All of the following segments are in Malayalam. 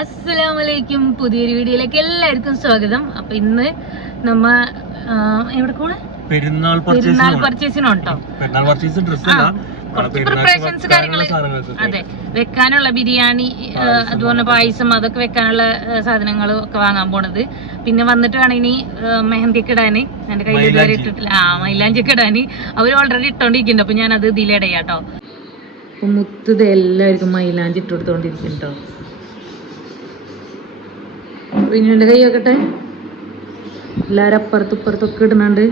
അസ്സലാമലൈക്കും. പുതിയൊരു വീഡിയോയിലേക്ക് എല്ലാവർക്കും സ്വാഗതം. അപ്പൊ ഇന്ന് നമ്മ എവിടെ കൂടെ പെരുന്നാൾ പെരുന്നാൾ പർച്ചേസ് പർച്ചേസിനുണ്ടോ പെരുന്നാൾ പർച്ചേസ് ഡ്രസ് പ്രിപ്പറേഷൻസ് അതെ വെക്കാനുള്ള ബിരിയാണി അതുപോലെ പായസം അതൊക്കെ വെക്കാനുള്ള സാധനങ്ങൾ ഒക്കെ വാങ്ങാൻ പോണത്. പിന്നെ വന്നിട്ട് വേണം ഇനി ആ, മെഹന്തിയൊക്കെ ഇടാന്. എന്റെ കയ്യിൽ ഇതുവരെ ഇട്ടിട്ടില്ല. ആ മൈലാഞ്ചിക്ക് ഇടാന്. അവർ ഓൾറെഡി ഇട്ടോണ്ടിരിക്കുന്നുണ്ട്. അപ്പൊ ഞാൻ അത് ഇതിലിട കേട്ടോ അപ്പൊ മുത്തത് എല്ലാവർക്കും മൈലാഞ്ചി ഇട്ട് റിനുവിന്റെ കൈ വെക്കട്ടെ? എല്ലാരും അപ്പുറത്തും ഇപ്പുറത്തൊക്കെ ഇടുന്നുണ്ട്.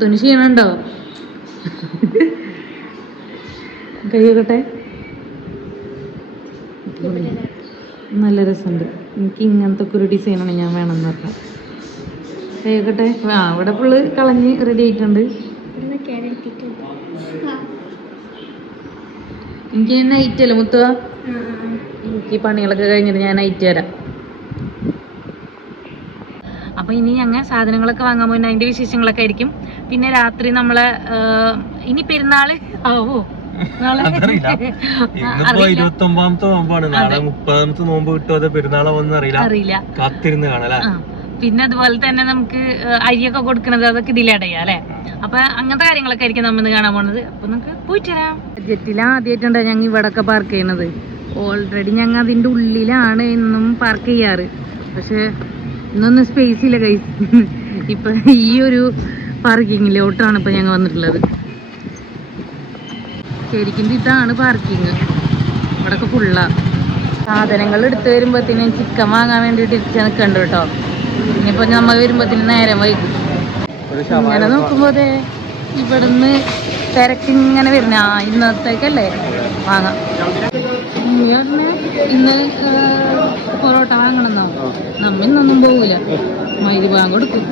തുണി ക്ഷീണുണ്ടോ കൈ വെക്കട്ടെ. നല്ല രസമുണ്ട്. എനിക്ക് ഇങ്ങനത്തെ ഒക്കെ ഒരു ഡിസൈനാണ് ഞാൻ വേണമെന്ന് പറഞ്ഞത്. കൈ വെക്കട്ടെ. ആ ഇവിടെ ഫുള്ള് കളഞ്ഞ് റെഡി ആയിട്ടുണ്ട്. എനിക്ക് നൈറ്റ് അല്ലേ മുത്തുക എനിക്ക് പണികളൊക്കെ കഴിഞ്ഞിട്ട് ഞാൻ നൈറ്റ് വരാം. അപ്പൊ ഇനി ഞങ്ങൾ സാധനങ്ങളൊക്കെ വാങ്ങാൻ പോകുന്ന അതിന്റെ വിശേഷങ്ങളൊക്കെ ആയിരിക്കും. പിന്നെ രാത്രി നമ്മൾ ഇനി പെരുന്നാൾ ആവോ? നോമ്പാണ്. നാളെ മുപ്പതാമത്തെ നോമ്പ് കിട്ടുമോ അതോ പെരുന്നാളാവോന്ന് അറിയില്ല. അറിയില്ല. കാത്തിരുന്ന് കാണാം പിന്നെ അതുപോലെ തന്നെ നമുക്ക് അരിയൊക്കെ കൊടുക്കണത് അതൊക്കെ ഇതിലടയാ അല്ലെ? അപ്പൊ അങ്ങനത്തെ കാര്യങ്ങളൊക്കെ ആയിരിക്കും നമ്മൾ ഇന്ന് കാണാൻ പോണത്. അപ്പൊ നമുക്ക് പോയിട്ട് വരാം ജെറ്റിൽ ആദ്യമായിട്ടുണ്ട് ഞങ്ങൾ ഇവിടൊക്കെ പാർക്ക് ചെയ്യണത് ഓൾറെഡി ഞങ്ങൾ അതിന്റെ ഉള്ളിലാണ് എന്നും പാർക്ക് ചെയ്യാറ്. പക്ഷെ ഇന്നൊന്നും സ്പേസ് ഇല്ല കൈ ഇപ്പൊ ഈ ഒരു പാർക്കിങ്ങിലോട്ടാണ് ഇപ്പൊ ഞങ്ങൾ വന്നിട്ടുള്ളത്. ശരിക്കും ഇതാണ് പാർക്കിങ് ഇവിടൊക്കെ ഫുള്ളാ സാധനങ്ങൾ എടുത്ത് വരുമ്പോഴത്തേനും ചിക്കൻ വാങ്ങാൻ വേണ്ടിയിട്ട് ഇരിച്ചു നിൽക്കണ്ട കേട്ടോ. ഇനിയിപ്പോ നമ്മൾ വരുമ്പോഴത്തേനും നേരം വൈകും. അങ്ങനെ ഇങ്ങനെ നോക്കുമ്പോ അതെ ഇവിടുന്ന് തിരക്കിങ്ങനെ വരുന്ന. ആ ഇന്നത്തേക്കല്ലേ? വാങ്ങാം. ഏട്ടന് ഇന്ന് പൊറോട്ട വാങ്ങണമെന്നോ? നമ്മിന്നൊന്നും പോകൂല മൈദ വാങ്ങ കൊടുക്കും.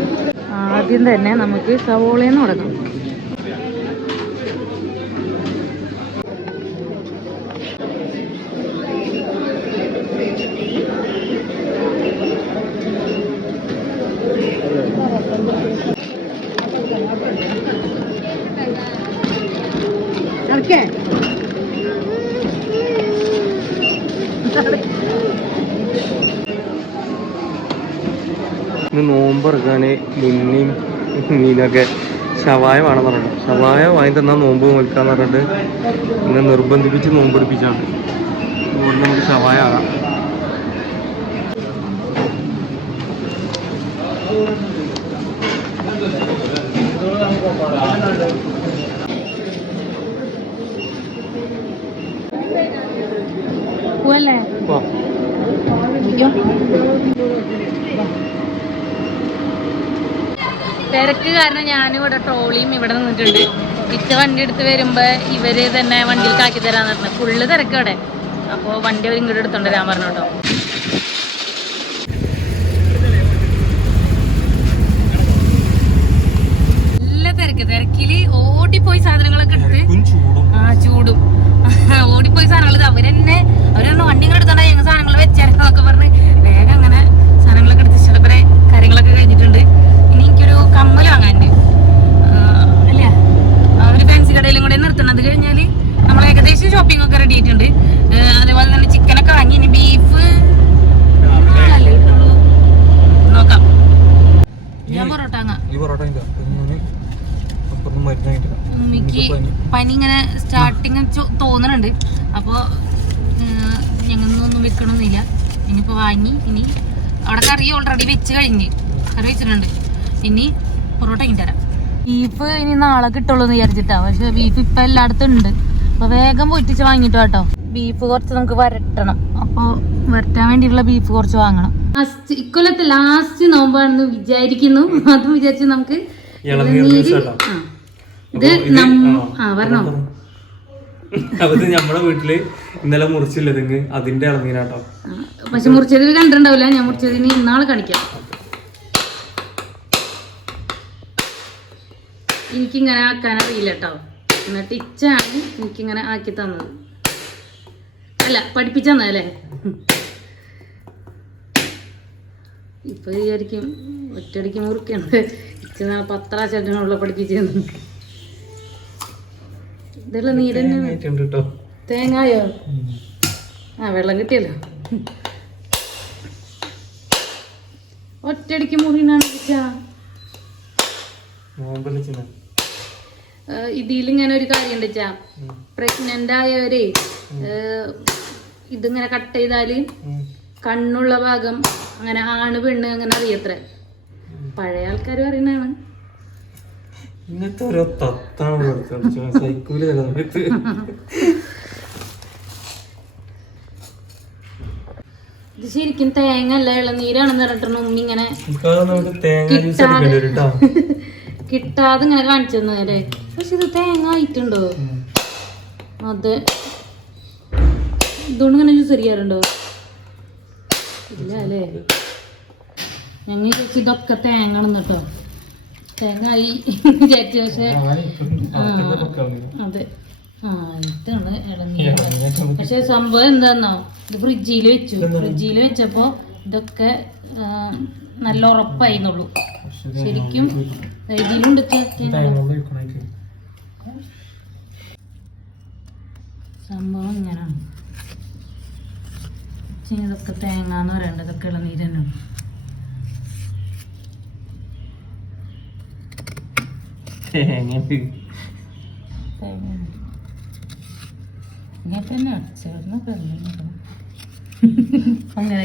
ആദ്യം തന്നെ നമുക്ക് സവോളയെന്ന് തുടങ്ങാം. ഇന്ന് നോമ്പറക്കാന് മുന്നിയും മീനൊക്കെ ശവായ വേണം പറഞ്ഞു ശവായ വാങ്ങി തന്നാൽ നോമ്പ് നോൽക്കാന്ന് പറഞ്ഞിട്ട് ഇങ്ങനെ നിർബന്ധിപ്പിച്ച് നോമ്പ് പിടിപ്പിച്ചാണ് അതുകൊണ്ട് നമുക്ക് ശവായ ആകാം. പോവല്ലേ? വാ. തിരക്ക് കാരണം ഞാനിവിടെ ട്രോളിയും ഇവിടെ നിന്നിട്ടുണ്ട്. ഇച്ച വണ്ടി എടുത്ത് വരുമ്പോ ഇവർ തന്നെ വണ്ടിയിൽ കാക്കി തരാന്ന് പറഞ്ഞു. ഫുള്ള് തിരക്ക് അവിടെ. അപ്പോ വണ്ടി അവർ ഇങ്ങോട്ട് എടുത്തോണ്ട് വരാൻ പറഞ്ഞു കേട്ടോ. നല്ല തിരക്ക്. തിരക്കിൽ ഓടിപ്പോയി സാധനങ്ങളൊക്കെ എടുത്ത്. ചൂടും. ആ ചൂടും ഓടിപ്പോയി സാധനങ്ങൾ ഇത് അവരെന്നെ അവരൊന്ന് വണ്ടി ഇങ്ങോട്ട് എടുത്തോണ്ടാ ഞങ്ങൾ സാധനങ്ങൾ വെച്ചേരൊക്കെ പറഞ്ഞ് വേഗം അങ്ങനെ സാധനങ്ങളൊക്കെ എടുത്ത് ചില കുറെ കാര്യങ്ങളൊക്കെ കഴിഞ്ഞിട്ടുണ്ട് ഇനി എനിക്കൊരു കമ്മൽ വാങ്ങാനുണ്ട് അല്ല ആ ഒരു ഫാൻസി കടയിലും കൂടെ നിർത്തണം അത് കഴിഞ്ഞാൽ നമ്മൾ ഏകദേശം ഷോപ്പിംഗ് ഒക്കെ റെഡി ആയിട്ടുണ്ട് ആ, അതേപോലെ തന്നെ ചിക്കനൊക്കെ വാങ്ങി ഇനി ബീഫ് അല്ലേ കിട്ടുള്ളൂ നോക്കാം ഞാൻ പൊറോട്ട വാങ്ങാം ഈ പൊറോട്ട ഇല്ല. ഇതൊന്നും അപ്പുറത്ത് മരുന്ന് കഴിഞ്ഞിട്ടില്ല. ഉമ്മിക്ക് എനിക്ക് പനി. ഇങ്ങനെ സ്റ്റാർട്ടിങ് തോന്നുന്നുണ്ട് അപ്പോൾ ഞങ്ങളൊന്നും വെക്കണമെന്നില്ല ഇനിയിപ്പോൾ വാങ്ങി ഇനി അവിടെ കറി ഓൾറെഡി വെച്ച് കഴിഞ്ഞ്. കറി വെച്ചിട്ടുണ്ട്. ഇനി പൊറോട്ട ഇനി തരാം. ബീഫ് ഇനി നാളെ കിട്ടുള്ളൂ എന്ന് വിചാരിച്ചിട്ടാ. പക്ഷെ ബീഫ് ഇപ്പം എല്ലായിടത്തും ഉണ്ട്. അപ്പോൾ വേഗം പൊറ്റിച്ച് വാങ്ങിട്ടോ കേട്ടോ ബീഫ് കുറച്ച് നമുക്ക് വരട്ടണം. അപ്പോൾ വരട്ടാൻ വേണ്ടിയിട്ടുള്ള ബീഫ് കുറച്ച് വാങ്ങണം. ലാസ്റ്റ് ഇക്കൊല്ലത്തെ ലാസ്റ്റ് നോമ്പാണെന്ന് വിചാരിക്കുന്നു. അതും വിചാരിച്ച് നമുക്ക് ഇളനീര് ആ. ഇത് നമ്മ ആ. ആ പറഞ്ഞോ. അപ്പൊ ഇത് നമ്മുടെ വീട്ടിൽ ഇന്നലെ മുറിച്ചില്ല തെങ്ങ് അതിന്റെ ഇളനീരാട്ടോ. പക്ഷെ മുറിച്ചത് കണ്ടിട്ടുണ്ടാവില്ല. ഞാൻ മുറിച്ചത് ഇനി ഇന്നാൾ കാണിക്കാം. എനിക്കിങ്ങനെ ആക്കാൻ അറിയില്ല കേട്ടോ. എന്നിട്ട് ഇച്ചാണ് എനിക്കിങ്ങനെ ആക്കി തന്നത്. അല്ല പഠിപ്പിച്ചു തന്നതല്ലേ? ഇപ്പൊ വിചാരിക്കും ഒറ്റയടിക്ക് മുറിക്കണ്ട് ഇച്ച നാളെ പത്ര ചേട്ടനുള്ള പഠിപ്പിച്ചു തന്നു. ഇതുള്ള നീര് തന്നെയാണ് ആയിട്ടുണ്ട് കേട്ടോ തേങ്ങായോ? ആ വെള്ളം കിട്ടിയല്ലോ. ഒറ്റയടിക്ക് മുറിനാണ് വെച്ചാ നോമ്പല്ലേ ചിന്ന ഇതിലിങ്ങനെ ഒരു കാര്യം ഉണ്ട് വെച്ചാ പ്രഗ്നന്റ് ആയവരെ ഇതിങ്ങനെ കട്ട് ചെയ്താൽ കണ്ണുള്ള ഭാഗം അങ്ങനെ ആണ് പെണ്ണ് അങ്ങനെ അറിയത്ര. പഴയ ആൾക്കാർ പറയുന്നതാണ്. ഇങ്ങനത്തെ ഓരോ തത്താണ് സൈക്കിൾ സമയത്ത് ഇത് ശരിക്കും തേങ്ങ അല്ല ഇളനീരാണെന്ന് പറഞ്ഞിട്ടുണ്ട് ഉമ്മി ഇങ്ങനെ കിട്ടാതെ ഇങ്ങനെ കാണിച്ചു തന്നതല്ലേ പക്ഷെ ഇത് തേങ്ങ ആയിട്ടുണ്ടോ? അതെ. ഇതുകൊണ്ട് ഇങ്ങനെ ജ്യൂസ് അടിക്കാറുണ്ടോ ഇല്ല അല്ലേ? ഞങ്ങൾ ചേച്ചി ഇതൊക്കെ തേങ്ങ ആണെന്ന് കേട്ടോ. തേങ്ങ ആയി വിചാരിച്ചു പക്ഷെ അതെ. ആ ഇതാണ് ഇളനീര് പക്ഷെ സംഭവം എന്താന്നോ? ഇത് ഫ്രിഡ്ജിൽ വെച്ചു. ഫ്രിഡ്ജിൽ വെച്ചപ്പോ ഇതൊക്കെ നല്ല ഉറപ്പായിരുന്നുള്ളൂ. ശരിക്കും ഇതിലുണ്ട്. സംഭവം ഇങ്ങനെയാണ് ഇതൊക്കെ തേങ്ങ എന്ന് പറയണ്ടത് ഇതൊക്കെ ഇളനീര് തന്നെയാണ് തേങ്ങ തേങ്ങ ഇങ്ങനെ തന്നെ ചേർന്ന് അങ്ങനെ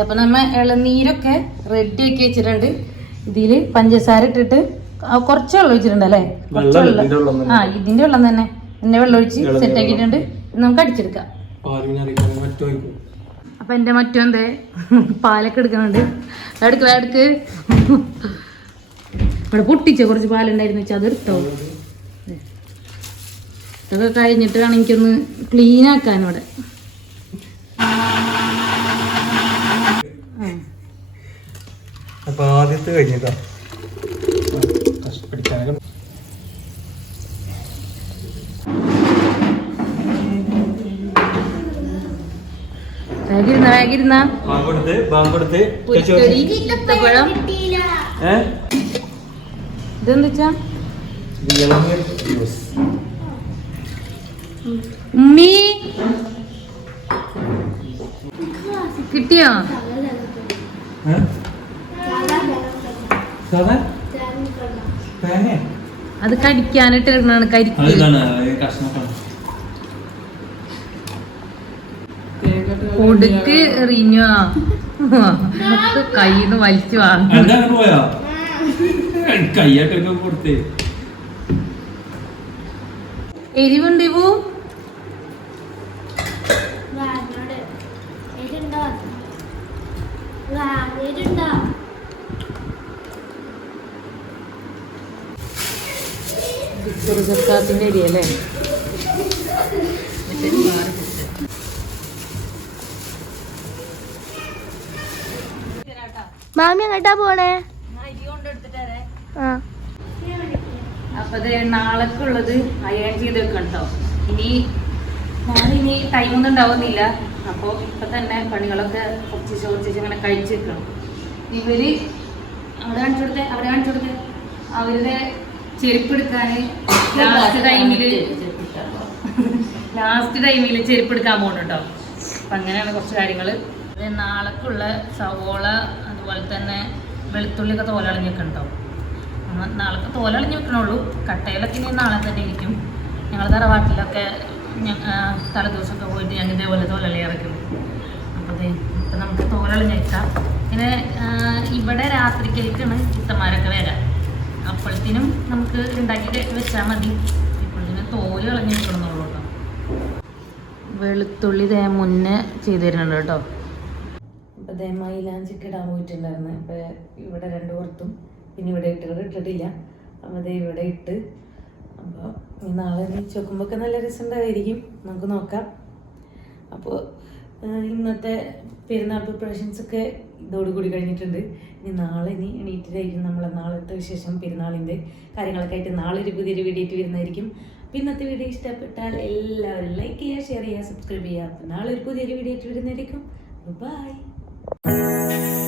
അപ്പൊ നമ്മ ഇളനീരൊക്കെ റെഡി ആക്കി വെച്ചിട്ടുണ്ട്. ഇതിൽ പഞ്ചസാര ഇട്ടിട്ട് കുറച്ചേ വെള്ളം ഒഴിച്ചിട്ടുണ്ട് അല്ലേ. ആ ഇതിന്റെ വെള്ളം തന്നെ. എന്നെ വെള്ളം ഒഴിച്ച് സെറ്റ് ആക്കിയിട്ടുണ്ട്. നമുക്ക് അടിച്ചെടുക്കാം അപ്പൊ എന്റെ മറ്റോ എന്തേ? പാലൊക്കെ എടുക്കുന്നുണ്ട്. എടുക്ക് എടുക്ക് ഇവിടെ പൊട്ടിച്ച കുറച്ച് പാലുണ്ടായിരുന്നു വെച്ചാൽ അത് എടുത്തോ ഇതൊക്കെ കഴിഞ്ഞിട്ട് വേണം എനിക്കൊന്ന് ക്ലീൻ ആക്കാൻ ഇവിടെ. അപ്പൊ ആദ്യത്തെ കഴിഞ്ഞിട്ടാ വേഗിരുന്ന വേഗിരുന്ന ബാമ്പെടുത്ത് പുൽക്കറി ഈത്തപ്പഴം ഇതെന്താ ഉമ്മി. കിട്ടിയോ? അത് കടിക്കാനിട്ട് ഇടുന്നതാണ് കരിക്ക്. അതിതാണ് കഷ്ണക്കാണ് കൊടുക്ക് കയ്യിൽ കയ്യിന്ന് വലിച്ചു വാങ്ങും കയ്യാട്ടൊക്കെ കൊടുത്തേ. എരിവുണ്ട് ഇവു? എരിയല്ലേ എരി മാമി എങ്ങോട്ടാ പോണേ? അപ്പൊ നാളേക്കുള്ളത് അയൺ ചെയ്ത് വെക്കണ്ടോ ഇനി നാളെ ഇനി ടൈമൊന്നും ഉണ്ടാവുന്നില്ല. അപ്പോൾ ഇപ്പൊ തന്നെ പണികളൊക്കെ കുറച്ച് കുറച്ച് അങ്ങനെ കഴിച്ച് വെക്കണം. ഇവർ അവിടെ കാണിച്ചു കൊടുത്തേ അവിടെ കാണിച്ചു കൊടുത്തേ. അവരുടെ ചെരുപ്പ് എടുക്കാൻ ലാസ്റ്റ് ടൈമിൽ ലാസ്റ്റ് ടൈമിൽ ചെരുപ്പ് എടുക്കാൻ പോകണം കേട്ടോ അപ്പം അങ്ങനെയാണ് കുറച്ച് കാര്യങ്ങൾ നാളേക്കുള്ള സവോള അതുപോലെ തന്നെ വെളുത്തുള്ളിയൊക്കെ തോലളിഞ്ഞൊക്കെ ഉണ്ടാവും. നാളൊക്കെ തോലളിഞ്ഞ് വെക്കണുള്ളൂ. കട്ടയിലൊക്കെ ഇനി നാളെ തന്നെ ഇരിക്കും. ഞങ്ങൾ തറവാട്ടിലൊക്കെ തലദിവസമൊക്കെ പോയിട്ട് ഞങ്ങൾ ഇതേപോലെ തോലളി ഇറക്കും. അപ്പോൾ ഇപ്പം നമുക്ക് തോലളിഞ്ഞ് വെക്കാം. പിന്നെ ഇവിടെ രാത്രിക്കേക്കാണ് ചിത്തന്മാരൊക്കെ വരാം. അപ്പോഴത്തേനും നമുക്ക് ഉണ്ടാക്കി വെച്ചാൽ മതി. ഇപ്പോഴത്തേനും തോൽ കളഞ്ഞ് വെക്കണമെന്നുള്ളൂ കേട്ടോ. വെളുത്തുള്ളി മുന്നേ ചെയ്തു തരുന്നുണ്ട് കേട്ടോ. അപ്പോൾ ദേ മൈലാഞ്ചിക്ക് പോയിട്ടുണ്ടായിരുന്നു. അപ്പോൾ ഇവിടെ രണ്ട് പുറത്തും പിന്നെ ഇവിടെ ഇട്ടിട്ട് ഇട്ടിട്ടില്ല. അപ്പോൾ ദേ ഇവിടെ ഇട്ട്. അപ്പോൾ നാളെ നോക്കുമ്പോൾ നല്ല രസമുണ്ടായിരിക്കും നമുക്ക് നോക്കാം. അപ്പോൾ ഇന്നത്തെ പെരുന്നാൾ പ്രിപ്പറേഷൻസ് ഒക്കെ ഇതോടുകൂടി കഴിഞ്ഞിട്ടുണ്ട്. ഇനി നാളെ ഇനി എണീറ്റിട്ടായിരിക്കും നമ്മളെ നാളത്തെ വിശേഷം പെരുന്നാളിന്റെ കാര്യങ്ങളൊക്കെ ആയിട്ട് നാളെ ഒരു പുതിയൊരു വീഡിയോ ആയിട്ട് വരുന്നതായിരിക്കും. അപ്പം ഇന്നത്തെ വീഡിയോ ഇഷ്ടപ്പെട്ടാൽ എല്ലാവരും ലൈക്ക് ചെയ്യുക ഷെയർ ചെയ്യുക സബ്സ്ക്രൈബ് ചെയ്യുക. അപ്പം നാളെ ഒരു പുതിയൊരു വീഡിയോ ആയിട്ട് വരുന്നതായിരിക്കും. By Música